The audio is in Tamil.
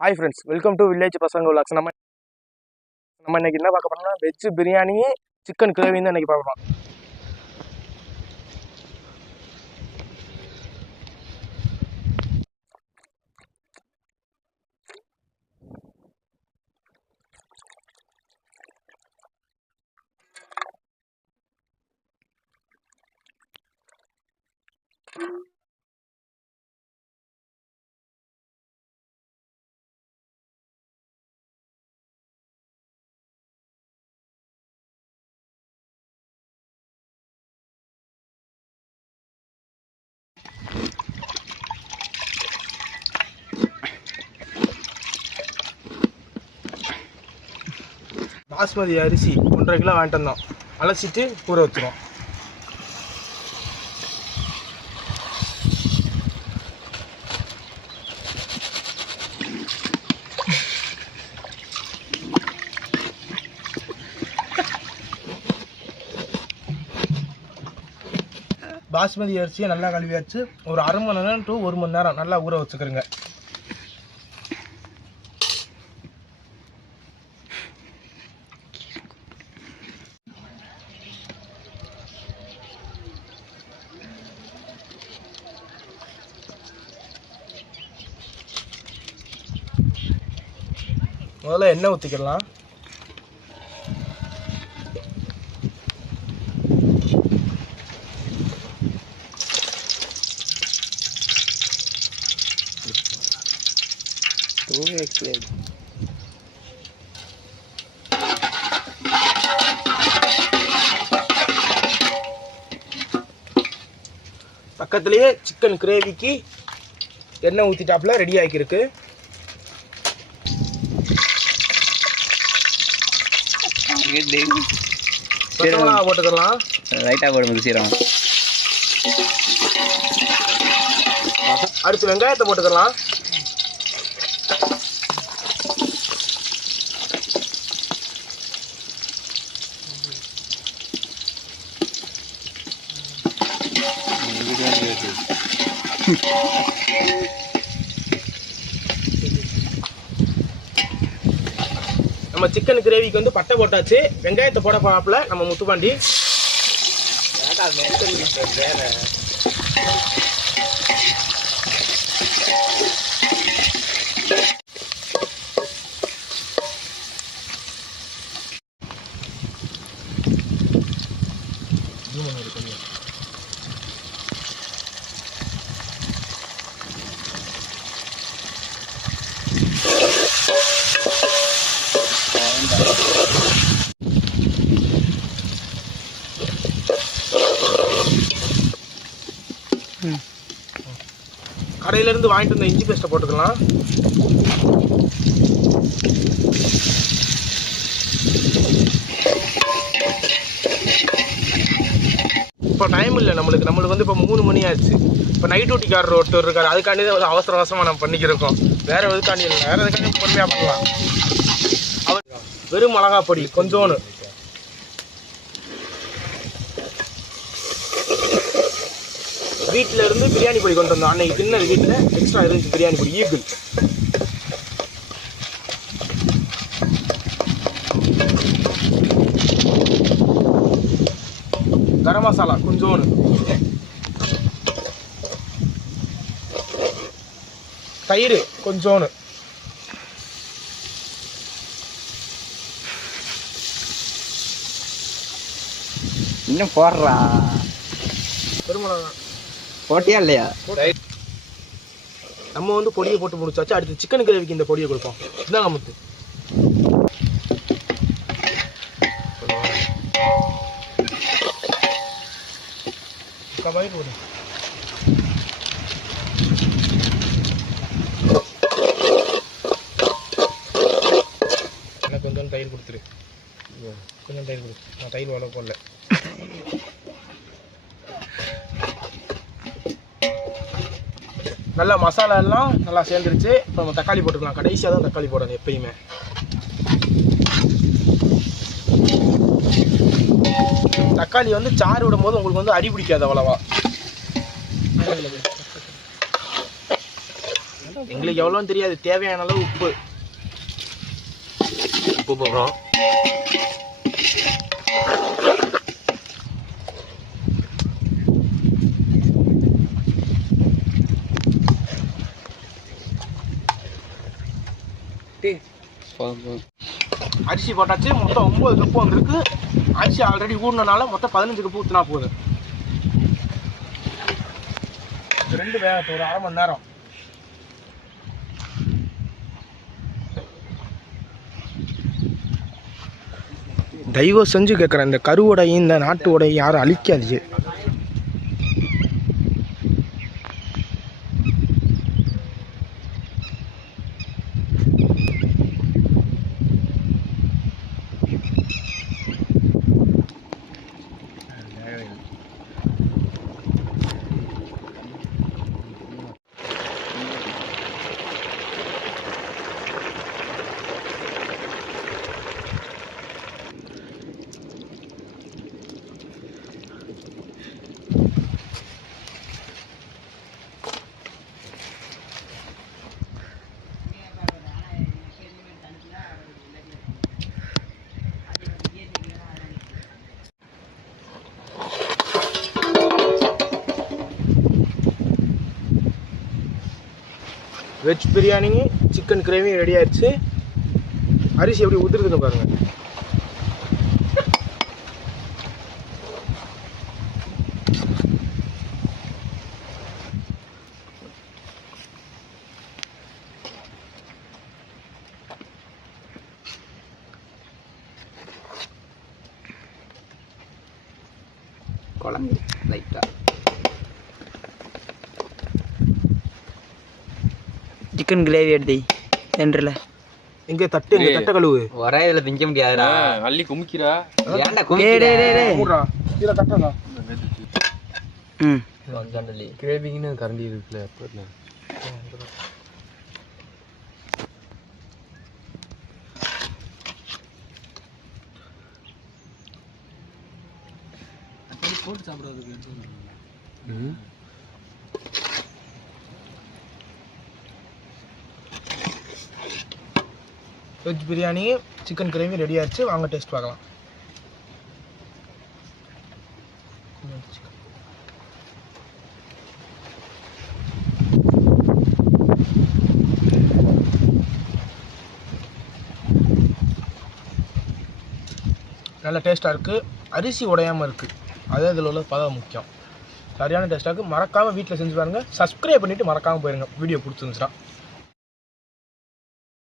Hi friends, welcome to Village Pasanga Vlogs. நம்ம இன்னைக்கு என்ன பார்க்க போறோம்னா வெஜ் பிரியாணி சிக்கன் கிரேவி தான் இன்னைக்கு பார்க்க போறோம். பாஸ்மதி அரிசி 1.5 கிலோ வாங்கிட்டு வந்தோம். அலசிட்டு ஊற வச்சிரும். பாஸ்மதி அரிசியை நல்லா கழுவியாச்சு. ஒரு அரை மணி நேரம் டு 1 மணி நேரம் நல்லா ஊற வச்சுக்கிறேங்க. முதல்ல எண்ணெய் ஊற்றிக்கலாம். பக்கத்துலேயே சிக்கன் கிரேவிக்கு எண்ணெய் ஊற்றிட்டாப்புல ரெடி ஆகிருக்கு. போட்டுக்கலாம். ரைட்டாக போடும்போது சீரம். அடுத்து வெங்காயத்தை போட்டுக்கலாம். நம்ம சிக்கன் கிரேவிக்கு வந்து பட்டை போட்டாச்சு. வெங்காயத்தை போட போறாப்புல நம்ம முத்துப்பாண்டி. கடையிலேருந்து வாங்கிட்டு வந்த இஞ்சி பேஸ்ட்டை போட்டுக்கலாம். இப்போ டைம் இல்லை நம்மளுக்கு வந்து இப்போ 3 மணி ஆச்சு. இப்போ நைட் டியூட்டிக்காரர் ஒருத்தர் இருக்கார். அதுக்காண்டி தான் அவசர அவசரமாக நம்ம பண்ணிக்கிறோம். வேறு எதுக்காண்டி இல்லை, வேறு எதுக்காண்டி பொறுமையாக பண்ணலாம். வெறும் மிளகா பொடி கொஞ்சோன்னு, வீட்டில் இருந்து பிரியாணி பொடி கொண்டு வந்தோம். அன்னைக்கு தின்னது வீட்டில் எக்ஸ்ட்ரா இருந்துச்சு பிரியாணி பொடி. ஈகிள் கரம் மசாலா கொஞ்சோன்னு, தயிர் கொஞ்சோன்னு, இன்னும் போடுறா. பெருமிளகா போட்டியா இல்லையா? நம்ம வந்து பொடியை போட்டு முடிச்சாச்சு. அடுத்து சிக்கன் கிரேவிக்கு இந்த பொடியை கொடுப்போம். இதாங்க முத்து. போடு. எனக்கு கொஞ்சம் தயிர் கொடுத்துரு. கொஞ்சம் தயிர் கொடு. நான் தயிர் வளர போடல. நல்லா மசாலா எல்லாம் நல்லா சேர்ந்துருச்சு. இப்போ நம்ம தக்காளி போட்டுக்கலாம். கடைசியாக தான் தக்காளி போடணும் எப்பயுமே. தக்காளி வந்து சாறு விடும்போது உங்களுக்கு வந்து அடி பிடிக்காது அவ்வளவா. எங்களுக்கு எவ்வளோன்னு தெரியாது, தேவையான அளவு உப்பு போடுறோம். அரிசி போட்டாச்சு. மொத்தம் 9 கப்பு வந்திருக்கு. அரிசி ஆல்ரெடி ஊறினால மொத்தம் 15 கப்பு ஊற்றினா போதும். 2 வேகத்து ஒரு 1/2 மணி நேரம். தயவு செஞ்சு கேட்குறேன், இந்த கருவடையும் இந்த நாட்டு உடையும் யாரும் அழிக்காது. Veg biryani chicken gravy ready ஆயிடுச்சு. அரிசி எப்படி உதிருதுன்னு பாருங்க. குழம்பு லைட்டா சிக்கன் கிரேவி எடுத்து என்றல எங்க தட்டு தட்ட கழுவு. ஒரே இதுல திங்க முடியாதுடா. அள்ளி குமிக்கிறா. ஏன்டா குமிக்கிறா? மூடுறா. கீழ தட்டடா. வந்தாண்டலி கிரேவிங்னு கரண்டி இருக்குல அப்ப. போட்டு சாப்பிடுறதுக்கு. Veg biryani chicken gravy ready ஆயிடுச்சு. வாங்க டேஸ்ட் பார்க்கலாம். நல்ல டேஸ்ட்டாக இருக்குது. அரிசி உடையாமல் இருக்குது. அதே இதில் உள்ள பதம் முக்கியம். சரியான டேஸ்ட்டாக இருக்குது. மறக்காமல் வீட்டில் செஞ்சு பாருங்கள். சப்ஸ்கிரைப் பண்ணிவிட்டு மறக்காமல் போயிருங்க. வீடியோ பிடிச்சிருந்துச்சுடா.